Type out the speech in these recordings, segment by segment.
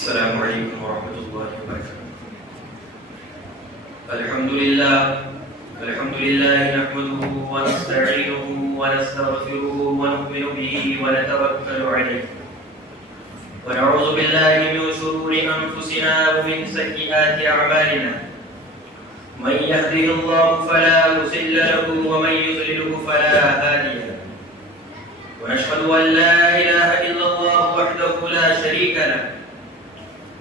السلام عليكم ورحمة الله وبركاته. الحمد لله نحمده ونستعينه ونستغفره ونؤمن به ونتوكل عليه ونعوذ بالله من شرور أنفسنا ومن سيئات أعمالنا. من يهده الله فلا مضل له ومن يضلل فلا هادي له. ونشهد أن لا إله إلا الله وحده لا شريك له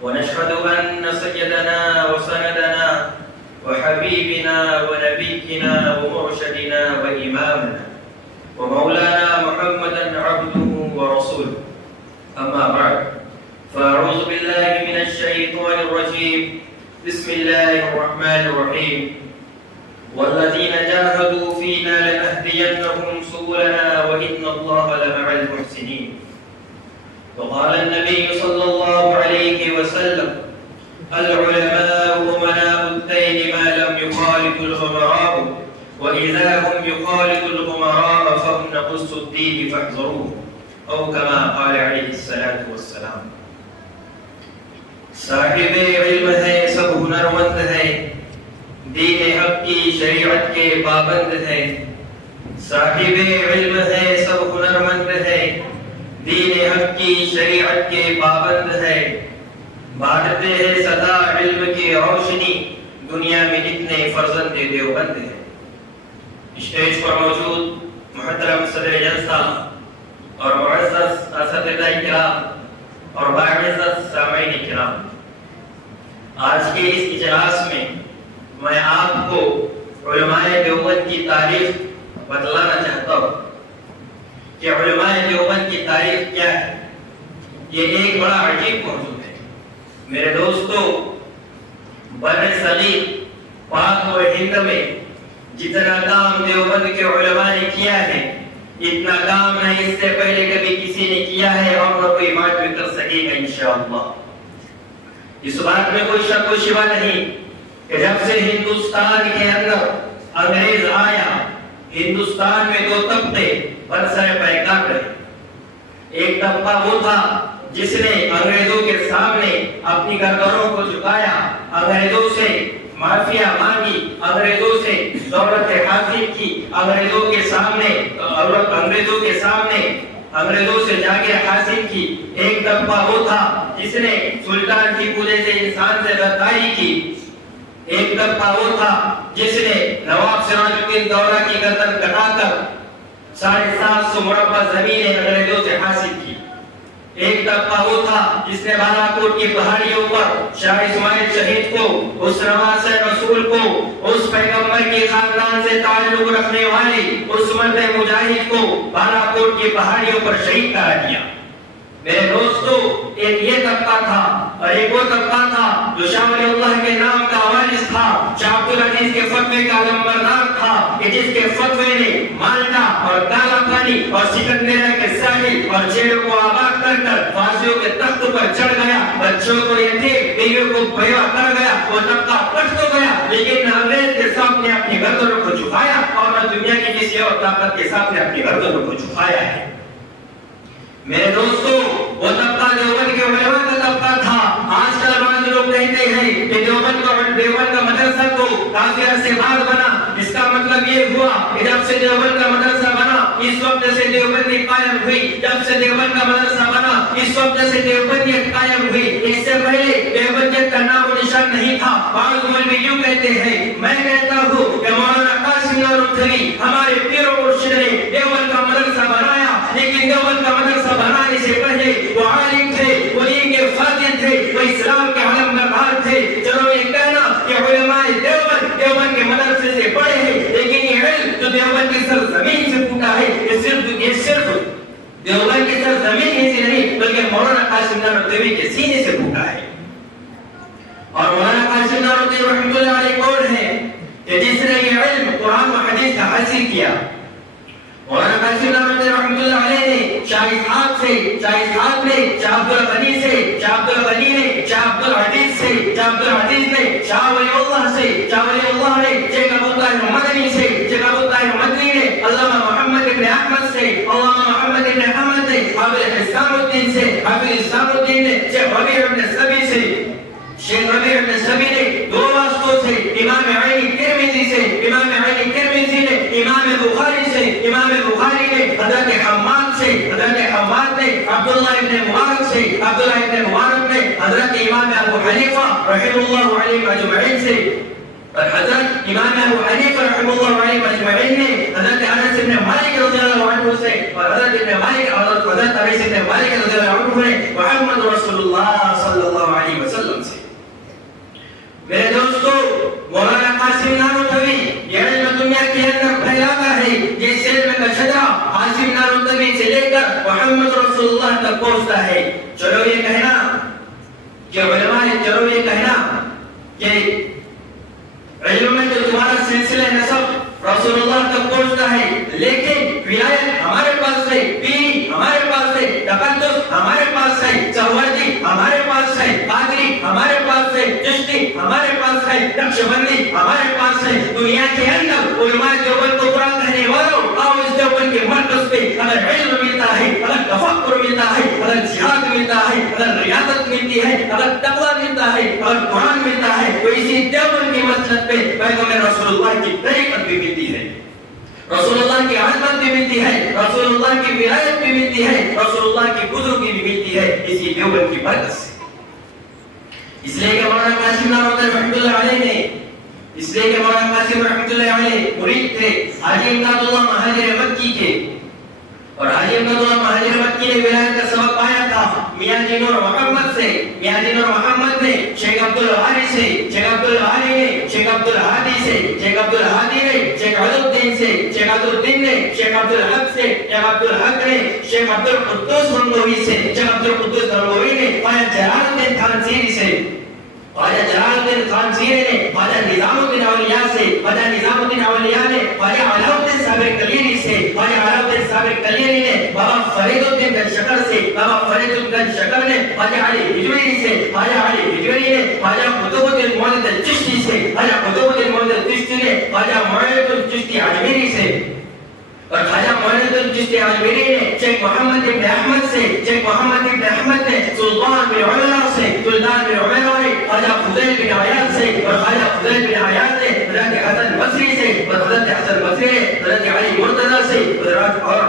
ونشهد أن سيدنا وسندنا وحبيبنا ونبينا ومرشدنا وإمامنا ومولانا محمدا عبده ورسوله. أما بعد، فأعوذ بالله من الشيطان الرجيم. بسم الله الرحمن الرحيم. والذين جاهدوا فينا لنهدينهم سبلنا وإن الله لمع المحسنين. وقال النبي صلى الله عليه وسلم: العلماء أمناء الدين ما لم يخالط الأمراء، وإذا هم يخالط الأمراء فهم نقص الدين فاحذروه، أو كما قال عليه الصلاة والسلام. صاحب علم ہے، سب ہنرمند ہے، دین حق کی شریعت کے پابند ہے. صاحب علم ہے، سب ہنرمند ہے، دین حق کی شریعت کے پابند ہے. بانٹتے ہیں سدا علم کی روشنی، دنیا میں جتنے فرزند دیوبند ہیں. اسٹیج پر موجود محترم صدر جلسہ اور معزز اساتذہ کرام اور باعزت سامعین کرام، آج کے اس اجلاس میں میں آپ کو علماء دیوبند کی تاریخ بتلانا چاہتا ہوں کہ علماء دیوبند کی تاریخ کیا ہے. یہ ایک بڑا عجیب موضوع ہے میرے دوستو. بر صغیر پاک و ہند میں جتنا کام دیوبند کے علماء نے کیا ہے، اتنا کام نہ اس سے پہلے کبھی کسی نے کیا ہے اور نہ کوئی بات بھی کر سکے گا انشاءاللہ. اس بات میں کوئی شک و شبہ نہیں کہ جب سے ہندوستان کے اندر انگریز آیا، ہندوستان میں دو طبقے برسر پیکار رہے. ایک طبقہ وہ تھا جس نے انگریزوں کے سامنے اپنی گردنوں کو جھکایا، انگریزوں سے معافیا مانگی، انگریزوں سے دولت حاصل کی، انگریزوں سے جاگیر حاصل کی. ایک طبقہ وہ تھا جس نے سلطان ٹیپو جیسے انسان سے غداری کی. ایک طبقہ وہ تھا جس نے نواب سراج الدین دورہ کی گردن کٹا کر 750 مربع زمینیں انگریزوں سے حاصل کی. ایک طبقہ وہ تھا جس نے بالاکوٹ کی پہاڑیوں پر شاہ اسماعیل شہید کو، اس نواز رسول کو، اس پیغمبر کے خاندان سے تعلق رکھنے والے اس مرد مجاہد کو بالاکوٹ کی پہاڑیوں پر شہید کرا دیا. میرے دوستو، ایک یہ طبقہ تھا اور ایک وہ طبقہ تھا جو شاہ ولی اللہ کے نام کا وارث تھا، شاہ عبدالعزیز کے فتوے کا لمبردار تھا کہ جس کے فتوے نے مالٹا اور کالا پانی اور سکندریہ کے ساحل اور جیلوں کو آباد کر کر فاسیوں کے تخت پر چڑھ گیا، بچوں کو یتیم، بیویوں کو بیوہ کر گیا. وہ طبقہ کٹ تو گیا لیکن نہ انگریز کے سامنے اپنی گردنوں کو جھکایا اور نہ دنیا کی کسی اور طاقت کے سامنے اپنی گردنوں کو جھکایا ہے. میرے دوستو، وہ طبقہ دیوبند کے علماء کا طبقہ تھا. آج کل بعض لوگ کہتے ہیں کہ دیوبند کا مدرسہ تو کافی عرصے بعد بنا. اس کا مطلب یہ ہوا کہ جب سے دیوبند کا مدرسہ بنا اس وقت سے دیوبندی قائم ہوئی. جب سے دیوبند کا مدرسہ بنا اس وقت سے دیوبندیت قائم ہوئی. اس سے پہلے دیوبندیت کا نام و نشان نہیں تھا. بعض مولوی یوں کہتے ہیں، میں کہتا ہوں کہ مولانا قاسم نانوتوی ہمارے پیر و مرشد نے دیوبند کا مدرسہ بنایا، لیکن دیوبند کا مدرسہ بنانے سے پہلے وہ عالم تھے، وہ دین کے فاتح تھے، وہ اسلام کے علمبردار تھے. چلو یہ کہنا کہ علماء دیوبند کے مدرسے سے پڑھے ہیں، لیکن یہ علم جو دیوبند کی سرزمین سے پھوٹا ہے یہ صرف دیوبند کی سرزمین ہی سے نہیں بلکہ مولانا قاسم نانوتوی کے سینے سے پھوٹا ہے. اور مولانا قاسم نانوتوی رحمۃ اللہ علیہ کون ہے کہ جس نے یہ علم قرآن و حدیث کا حاصل کیا. مولانا قاسم نانوتوی رحمۃ اللہ علیہ نے شاہ اسحاق نے، شاہ عبدالغنی نے، شاہ عبدالعزیز نے، شاہ ولی اللہ نے، شیخ ابو طاہر مدنی نے، علامہ محمد بن احمد سے، علامہ محمد بن احمد نے، قابل حسام الدین سے، حافظ اسلام الدین نے شیخ ربیع بن سبی سے، شیخ ربیع بن سبی نے دو واسطوں سے، امام عینی ترمذی سے، امام عینی ترمذی نے امام بخاری سے، امام بخاری نے حضرت حماد سے، حضرت حماد نے عبداللہ ابن مبارک سے، عبداللہ ابن مبارک نے حضرت امام ابو حنیفہ رحمہ اللہ علیہ اجمعین سے، اور حضرت امام ابو حنیفہ رحمہ اللہ علیہ اجمعین نے حضرت انس بن مالک رضی اللہ عنہ سے، اور حضرت ابن مالک اور حضرت انس بن مالک رضی اللہ عنہ نے محمد رسول اللہ صلی اللہ علیہ وسلم سے۔ میرے دوستو، مولانا قاسم نانوتوی یہ علم دنیا کے اندر پھیلاتا ہے، جس علم کا شجرہ قاسم نانوتوی سے لے کر محمد رسول اللہ تک پہنچتا ہے۔ چلو یہ کہنا کہ علماء نے چلو یہ کہنا کہ علم میں تو تمہارا سلسلہ نسب رسول اللہ تک پہنچتا ہے، لیکن ولایت ہمارے پاس ہے، پیری ہمارے پاس ہے، تقدس ہمارے پاس ہے، سہروردی ہمارے پاس ہے، قادری ہمارے پاس ہے، چشتی ہمارے پاس ہے، نقشبندی ہمارے پاس ہے۔ دنیا کے اندر علماء دیوبند کو قرآن کہنے والوں، آؤ اس دیوبند کے مرکز پہ اگر علم ملتا ہے، اگر تفکر ملتا ہے، اگر جہاد ملتا ہے، اگر ریاضت ملتی ہے، اگر تقویٰ ملتا ہے، اگر قرآن ملتا ہے، تو اسی دیوبند کی مسجد پہ پیغمبر رسول اللہ کی طریقت بھی ملتی ہے، رسول اللہ کی عظمت بھی ملتی ہے، رسول اللہ کی ولایت بھی ملتی ہے، رسول اللہ کی بزرگی بھی ملتی ہے، اسی دیوبند کی برکت سے۔ اس لیے کہ مولانا قاسم نانوتوی رحمۃ اللہ علیہ نے، اس لیے کہ مولانا قاسم رحمۃ اللہ علیہ مرید تھے حاجی امداد اللہ مہاجر مکی کے، اور حاجی امداد اللہ مہاجر مکی نے ولایت کا سبق پایا تھا میاں جی نور محمد سے۔ میاں جی نور محمد نے شیخ عبدالوہاری سے، شیخ عبدالوہاری نے شیخ عبدالہادی سے، شیخ عبدالہادی نے شیخ عبدالدین سے، شیخ عبدالدین نے شیخ عبدالحق سے، شیخ عبدالحق نے شیخ عبدالقدوس گنگوہی سے، شیخ عبدالقدوس گنگوہی نے خواجہ جلال الدین خانسیری سے، خواجہ جلال الدین خانسیری نے خواجہ نظام الدین اولیاء سے، خواجہ نظام الدین اولیاء نے خواجہ علاء الدین صابر کلیری سے، خواجہ علاء الدین صابر کلیری نے بابا فرید الدین گنج شکر سے، بابا فرید الدین گنج شکر نے خواجہ علی ہجویری سے، خواجہ علی ہجویری نے خواجہ قطب الدین محمد چشتی سے، خواجہ قطب الدین محمد چشتی نے خواجہ معین الدین چشتی اجمیری سے، اور خواجہ معین الدین چشتی اجمیری نے شیخ محمد ابن احمد سے، شیخ محمد ابن احمد نے سلطان بن عمر سے، سلطان بن عمر نے خواجہ فضیل بن عیاض سے، اور خواجہ فضیل بن عیاض نے حضرت حسن بصری سے، اور حضرت حسن بصری نے حضرت علی مرتضی سے، اور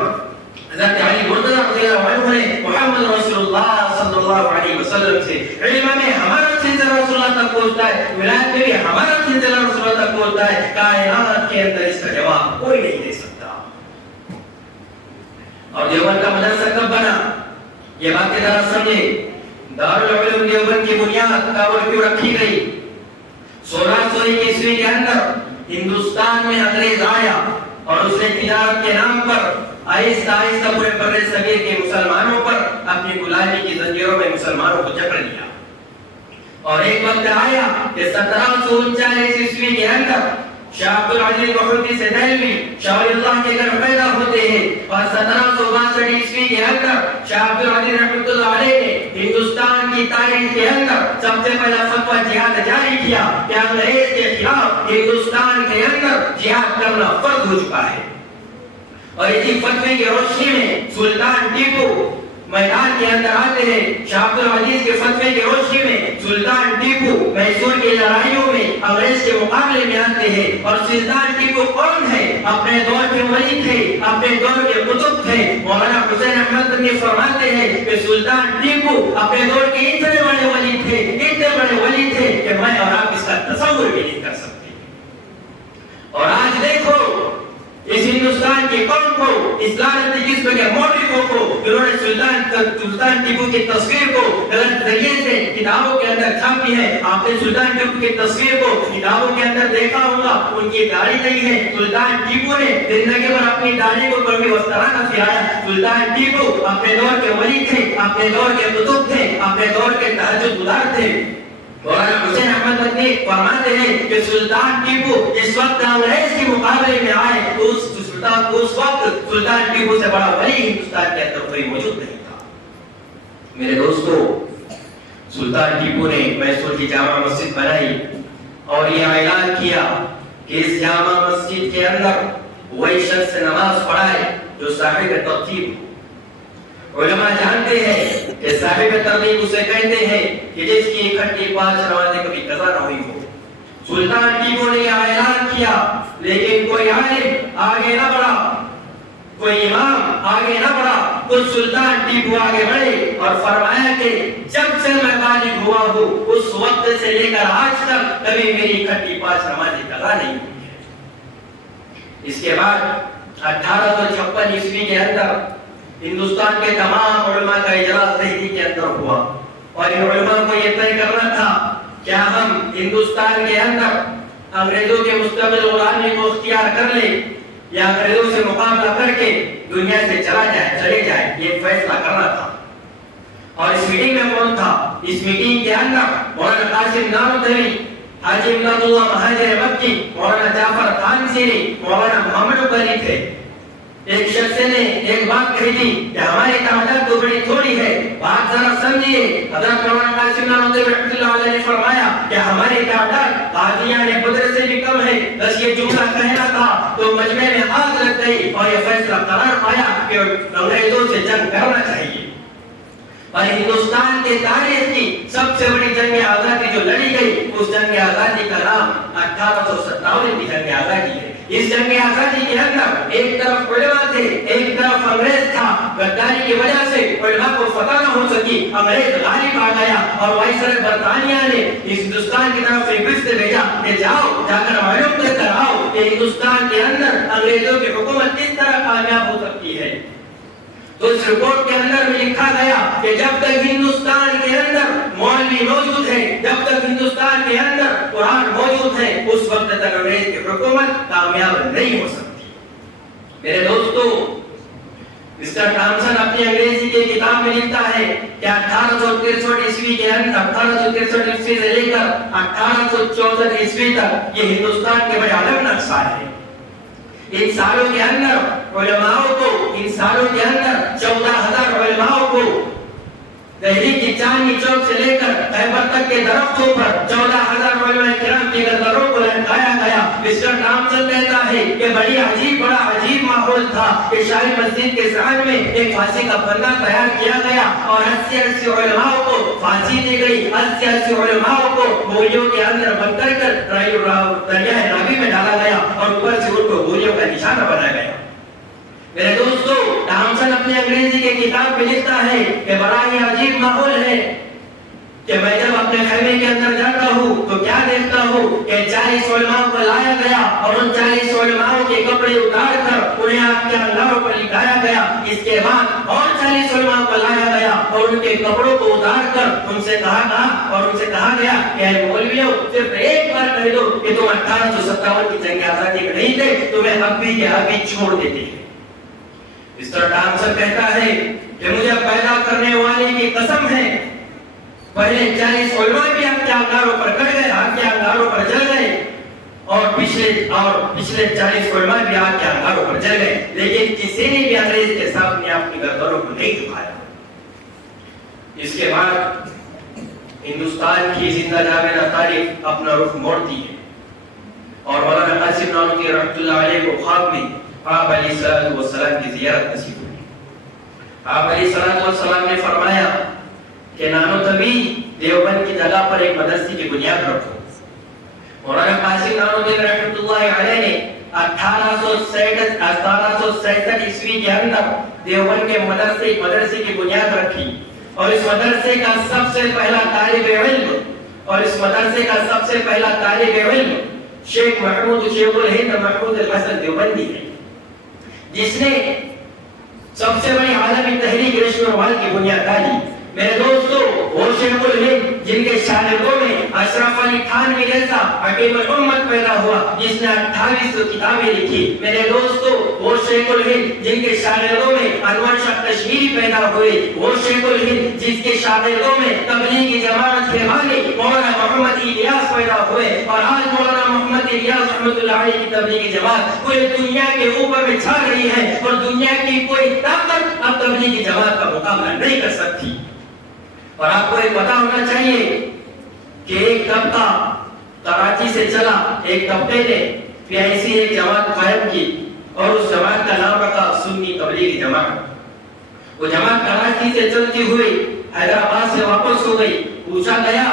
حضرت علی مرتضی رضی اللہ عنہ نے محمد رسول اللہ صلی اللہ علیہ وسلم سے۔ علم میں ہمارا سلسلہ رسول اللہ تک پہنچتا ہے، ولایت میں بھی ہمارا سلسلہ رسول اللہ تک پہنچتا ہے۔ کائنات کے اندر اس کا جواب کوئی نہیں دے سکتا۔ اور دیوبند کا مدرسہ کب بنا، یہ بات کی ذرا سمجھے۔ دارالعلوم دیوبند کی بنیاد کابل کیوں رکھی گئی؟ 1601 عیسوی کے اندر ہندوستان میں انگریز آیا اور اس نے تجارت کے نام پر آہستہ آہستہ پورے بر صغیر کے مسلمانوں پر اپنی غلامی کی زنجیروں میں مسلمانوں کو جکڑ لیا، اور ایک وقت آیا کہ 1739 عیسوی کے اندر شاہ عبد العزیز محدث دہلوی شاہ ولی اللہ کے گھر پیدا ہوتے ہیں، اور 1762 عیسوی کے اندر شاہ عبد العزیز رحمۃ اللہ علیہ نے ہندوستان کی تاریخ کے اندر سب سے پہلا فتویٰ جہاد جاری کیا کہ انگریز کے خلاف ہندوستان کے اندر جہاد کرنا فرض ہو چکا ہے۔ اور اسی فتوے کی روشنی میں سلطان ٹیپو میدان کے اندر آتے ہیں۔ شاہ عبد العزیز کے فتوے کی روشنی میں سلطان ٹیپو میسور کی لڑائیوں میں انگریز کے مقابلے میں آتے ہیں، اور سلطان ٹیپو کون ہے؟ اپنے دور کے ولی تھے، اپنے دور کے قطب تھے۔ مولانا حسین احمد بندی فرماتے ہیں کہ سلطان ٹیپو اپنے دور کے اتنے بڑے ولی تھے، اتنے بڑے ولی تھے کہ میں اور آپ اس کا تصور بھی نہیں کر سکتے۔ اور آج دیکھو اس ہندوستان کے قوم کو، اسلام کے جسم کے موٹیفوں کو، جنہوں نے سلطان ٹیپو کی تصویر کو غلط ذریعے سے کتابوں کے اندر چھاپی ہے۔ آپ نے سلطان ٹیپو کی تصویر کو کتابوں کے اندر دیکھا ہوگا، ان کی داڑھی نہیں ہے۔ سلطان ٹیپو نے زندگی بھر اپنی داڑھی کو کبھی وسترانہ پھیلایا۔ سلطان ٹیپو اپنے دور کے ولی تھے، اپنے دور کے قطب تھے، اپنے دور کے تہجد گزار تھے۔ مولانا حسین احمد مدنی فرماتے ہیں کہ سلطان ٹیپو اس وقت انگریز کے مقابلے میں آئے تو اس وقت سلطان ٹیپو سے بڑا ولی ہندوستان کے اندر کوئی موجود نہیں تھا۔ میرے دوستو، سلطان ٹیپو نے میسور کی جامع مسجد بنائی اور یہ اعلان کیا کہ اس جامع مسجد کے اندر وہی شخص نماز پڑھائے جو صاحب ترتیب ہو۔ علماء جانتے ہیں کہ یہ صاحب ترغیب اسے کہتے ہیں کہ جس کی اکٹھی 5 نمازیں کبھی قضا نہ ہوئی ہو. سلطان ٹیپو نے اعلان کیا لیکن کوئی عالم آگے نہ بڑھا, کوئی امام آگے نہ بڑھا. تو سلطان ٹیپو آگے بڑھے اور فرمایا کہ جب سے میں بالغ ہوا ہوں اس وقت سے لے کر آج تک کبھی میری اکٹھی 5 نمازیں قضا نہیں ہوئی ہے. اس کے بعد 1856 عیسوی کے اندر ہندوستان کے تمام علماء کا اجلاس دہلی کے اندر ہوا اور ان علماء کو یہ طے کرنا تھا کیا ہم ہندوستان کے اندر انگریزوں کے مستقل غلامی کو اختیار کر لیں یا انگریزوں سے مقابلہ کر کے دنیا سے چلے جائے. یہ فیصلہ کرنا تھا. اور اس میٹنگ میں کون تھا؟ اس میٹنگ کے اندر مولانا قاسم نانوتوی, حاجی امداد اللہ مہاجر مکی, مولانا جعفر خانسری, مولانا محمد علی تھے. ایک شخص نے ایک بات کہی تھی کہ ہماری تعداد تو بڑی تھوڑی ہے, بات ذرا سمجھیے. حضرت مولانا قاسم نانوتوی رحمۃ اللہ علیہ نے فرمایا کہ ہماری تعداد قادیان بدر سے بھی کم ہے. بس یہ جملہ کہنا تھا تو مجمع میں آگ لگ گئی اور یہ فیصلہ قرار پایا کہ انگریزوں سے جنگ کرنا چاہیے. اور ہندوستان کے تاریخ کی سب سے بڑی جنگ آزادی جو لڑی گئی اس جنگ آزادی کا نام 1857 کی جنگ آزادی ہے. اس جنگ آزادی کے اندر ایک طرف علماء تھے, ایک طرف انگریز تھا. غداری کی وجہ سے علماء کو فتح نہ ہو سکی, انگریز غالب آ گیا اور وائسرائے برطانیہ نے اس ہندوستان کی طرف ایک بست بھیجا کہ جاؤ جا کر معلوم کر آؤ کہ ہندوستان کے اندر انگریزوں کی حکومت کس طرح کامیاب ہو سکتی ہے. تو اس رپورٹ کے اندر میں لکھا گیا کہ جب تک ہندوستان کے اندر مولوی موجود ہے, جب تک ہندوستان کے اندر قرآن موجود ہے, اس وقت تک انگریز کی حکومت کامیاب نہیں ہو سکتی. میرے دوستو, مسٹر ٹامسن اپنی انگریزی کی کتاب میں لکھتا ہے کہ 1863 عیسوی کے اندر 1863 عیسوی سے لے کر 1864 عیسوی تک یہ ہندوستان کے بڑے عالم نقصان ہے. ان سالوں کے اندر علماء کو, ان سالوں کے اندر 14,000 علماء کو دہلی کی چاندنی چوک سے لے کر خیبر تک کے درختوں پر 14,000 علماء کرام کے گردروں کو لٹکایا گیا. مسٹر ٹامسن کہتا ہے کہ بڑا عجیب ماحول تھا کہ شاہی مسجد کے سامنے میں ایک پھانسی کا پھندا تیار کیا گیا اور 80 علماء کو پھانسی دی گئی. 80 علماء کو گولیوں کے اندر بند کر دریائے راوی میں ڈالا گیا اور اوپر سے ان کو گولیوں کا نشانہ بنایا گیا. میرے دوستو, ٹامسن اپنی انگریزی کے کتاب میں لکھتا ہے کہ بڑا ہی عجیب ماحول ہے کہ میں جب اپنے خیمے کے اندر جاتا ہوں تو کیا دیکھتا ہوں کہ 40 علماء کو لایا گیا اور ان 40 علماء کے کپڑے اتار کر انہیں آگ کے انگاروں پر لٹایا گیا. اس کے بعد اور 40 علماء کو لایا گیا اور ان کے کپڑوں کو اتار کر ان سے کہا گیا کہ اے مولویوں, صرف ایک بار کہہ دو کہ تم 1857 کی جنگ آزادی میں نہیں تھے, تمہیں ابھی کے ابھی چھوڑ دیتے ہیں. مسٹر ٹامسن کہتا ہے کہ مجھے پیدا کرنے والے کی قسم ہے, پہلے 40 علماء بھی آگ کے انگاروں پر کٹ گئے, آگ کے انگاروں پر جل گئے اور پچھلے 40 علماء بھی آگ کے انگاروں پر جل گئے, لیکن کسی نے بھی انگریز کے سامنے اپنی گردنوں کو نہیں جھکایا. اس کے بعد ہندوستان کی زندہ جاویدہ تاریخ اپنا رخ موڑتی ہے اور مولانا قاسم نانوتوی رحمۃ اللہ علیہ کو خواب میں آپ علیہ الصلوۃ والسلام کی زیارت نصیب ہوئی. آپ علیہ الصلوۃ والسلام نے فرمایا کہ نانوتوی دیوبند کی جگہ پر ایک مدرسے کی بنیاد رکھو. مولانا قاسم نانوتوی رحمۃ اللہ علیہ نے 1867 عیسوی کے اندر دیوبند کے مدرسے کی بنیاد رکھی اور اس مدرسے کا سب سے پہلا طالب علم شیخ الہند محمود الحسن دیوبندی ہے, جس نے سب سے بڑی عالمی تحریک رشوہ روال کی بنیاد ڈالی. میرے دوستو, وہ شیخ الہند جن کے شاگردوں میں اشرف علی تھانوی جیسا حکیم الامت پیدا ہوا جس نے 2800 کتابیں لکھی. میرے دوستو, وہ شیخ الہند جن کے شاگردوں میں انور شاہ کشمیری پیدا ہوئے, وہ شیخ الہند جس کے شاگردوں میں تبلیغی جماعت کے بانی مولانا محمد الیاس پیدا ہوئے اور آج مولانا محمد الیاس رحمۃ اللہ علیہ کی تبلیغی جماعت پورے دنیا کے اوپر میں چھا رہی ہے اور دنیا کی کوئی طاقت اب تبلیغی جماعت کا مقابلہ نہیں کر سکتی. اور آپ کو یہ پتا ہونا چاہیے کہ ایک طبقہ کراچی سے چلا, ایک طبقے نے پھر ایسی ایک جماعت قائم کی اور اس جماعت کا نام رکھا سنی تبلیغی جماعت. وہ جماعت کراچی سے چلتی ہوئی حیدرآباد سے واپس ہو گئی. پوچھا گیا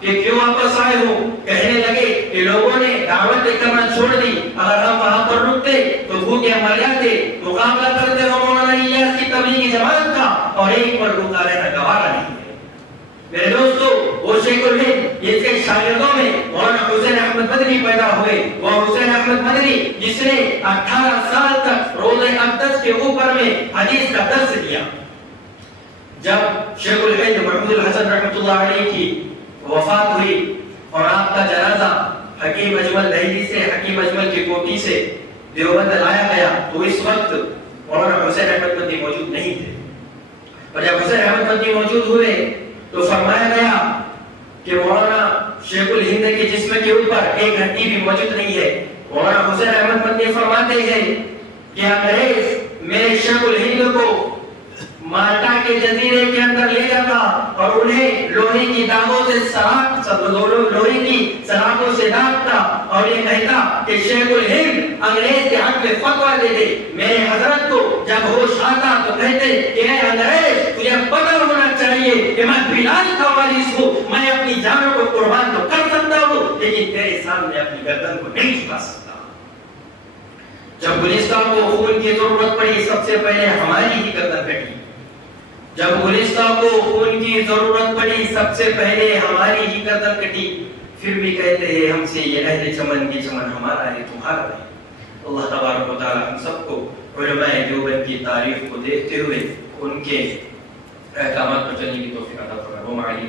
کہ کیوں واپس آئے ہو؟ کہنے لگے کہ لوگوں نے دعوت کرنا چھوڑ دی, اگر ہم وہاں پر رکتے تو بھوکے مر جاتے. مقابلہ کرتے ہو مولانا الیاس کی تبلیغی جماعت کا, اور ایک پر بھوکا رہنا گوارا نہیں ہے. میرے دوستو, وہ شیخ الہند جس کے شاگردوں میں مولانا حسین احمد مدنی پیدا ہوئے, وہ حسین احمد مدنی جس نے 18 سال تک روزہ اقدس کے اوپر میں حدیث کا درس دیا. جب شیخ الہند محمود الحسن رحمۃ اللہ علیہ کی وفات ہوئی اور آپ کا جنازہ حکیم اجمل دہلی سے, حکیم اجمل کی کوٹھی سے دیوبند لایا گیا, تو اس وقت مولانا حسین احمد مدنی موجود نہیں تھے. اور جب حسین احمد مدنی موجود ہوئے تو فرمایا گیا کہ مولانا شیخ الہند کے جسم کے اوپر ایک ہڈی بھی موجود نہیں ہے. مولانا حسین احمد مدنی فرماتے ہیں کہ انگریز میرے شیخ الہند کو مالٹا کے جزیرے کے اندر لے جاتا اور انہیں لوہے کی داغوں سے لوہے کی سلاخوں سے داغتا اور یہ کہتا کہ شیخ الہند انگریز کے حق میں فتویٰ دے دے. میرے حضرت کو جب ہوش آتا تو کہتے کہ اے انگریز, تجھے پتہ ہونا چاہیے کہ میں بلال کا وارث ہوں, میں اپنی جانوں کو قربان تو کر سکتا ہوں لیکن تیرے سامنے اپنی گردن کو نہیں جھکا سکتا. جب گلستان کو خون کی ضرورت پڑی, سب سے پہلے ہماری ہی گردن کٹی. جب گلستان کو خون کی ضرورت پڑی, سب سے پہلے ہماری ہی گردن کٹی. پھر بھی کہتے ہیں ہم سے یہ اہل چمن کی چمن ہمارا ہے, تمہارا ہے. اللہ تبارک و تعالی ہم سب کو علماء دیوبند کی تعریف کو دیکھتے ہوئے ان کے احکامات پر چلنے کی توفیق عطا فرمائے.